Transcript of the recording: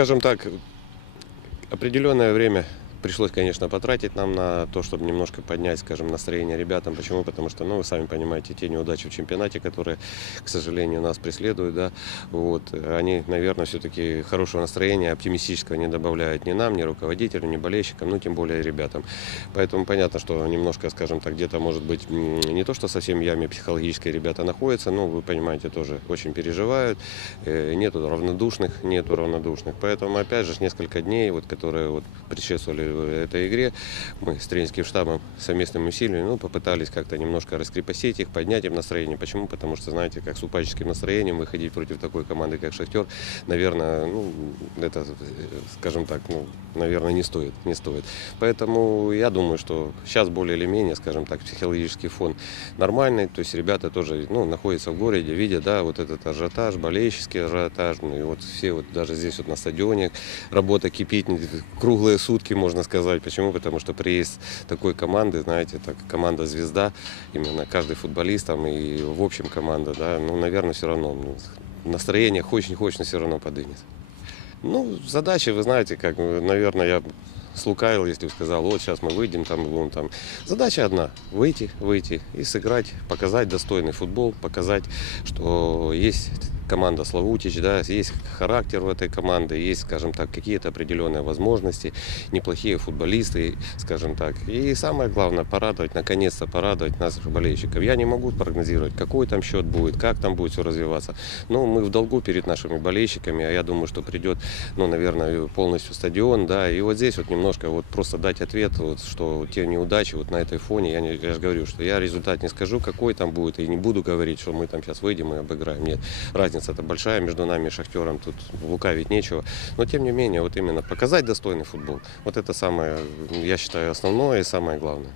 скажем так, определенное время пришлось, конечно, потратить нам на то, чтобы немножко поднять, скажем, настроение ребятам. Почему? Потому что, ну, вы сами понимаете, те неудачи в чемпионате, которые, к сожалению, нас преследуют, да, вот, они, наверное, все-таки хорошего настроения, оптимистического не добавляют ни нам, ни руководителю, ни болельщикам, ну, тем более ребятам. Поэтому понятно, что немножко, скажем так, где-то, может быть, не то, что совсем яме психологической ребята находятся, но, вы понимаете, тоже очень переживают, э, нету равнодушных, нету равнодушных. Поэтому, опять же, несколько дней, вот, которые вот предшествовали этой игре, мы с тренерским штабом совместными усилиями ну, попытались как-то немножко раскрепостить их, поднять им настроение. Почему? Потому что, знаете, как с упадническим настроением выходить против такой команды, как Шахтер, наверное, ну, это, скажем так, ну, наверное, не стоит, не стоит. Поэтому я думаю, что сейчас более или менее, скажем так, психологический фон нормальный, то есть ребята тоже, ну, находятся в городе, видят, да, вот этот ажиотаж, болельщический ажиотаж, ну, и вот все вот даже здесь вот на стадионе работа кипит круглые сутки, можно сказать. Почему? Потому что приезд такой команды, знаете, так команда звезда, именно каждый футболист там и в общем команда, да, ну, наверное, все равно ну, настроение хочешь не хочешь, но все равно подымет. Ну, задача, вы знаете, как, наверное, я слукавил, если бы сказал, вот сейчас мы выйдем, там, будем там. Задача одна – выйти, выйти и сыграть, показать достойный футбол, показать, что есть команда Славутич, да, есть характер в этой команде, есть, скажем так, какие-то определенные возможности, неплохие футболисты, скажем так. И самое главное, порадовать, наконец-то порадовать наших болельщиков. Я не могу прогнозировать, какой там счет будет, как там будет все развиваться. Но мы в долгу перед нашими болельщиками, а я думаю, что придет, ну, наверное, полностью стадион, да, и вот здесь вот немножко вот просто дать ответ, вот, что те неудачи вот на этой фоне, я, не, я же говорю, что я результат не скажу, какой там будет, и не буду говорить, что мы там сейчас выйдем и обыграем. Нет, разница это большая между нами и Шахтером, тут лукавить нечего. Но тем не менее, вот именно показать достойный футбол, вот это самое, я считаю, основное и самое главное.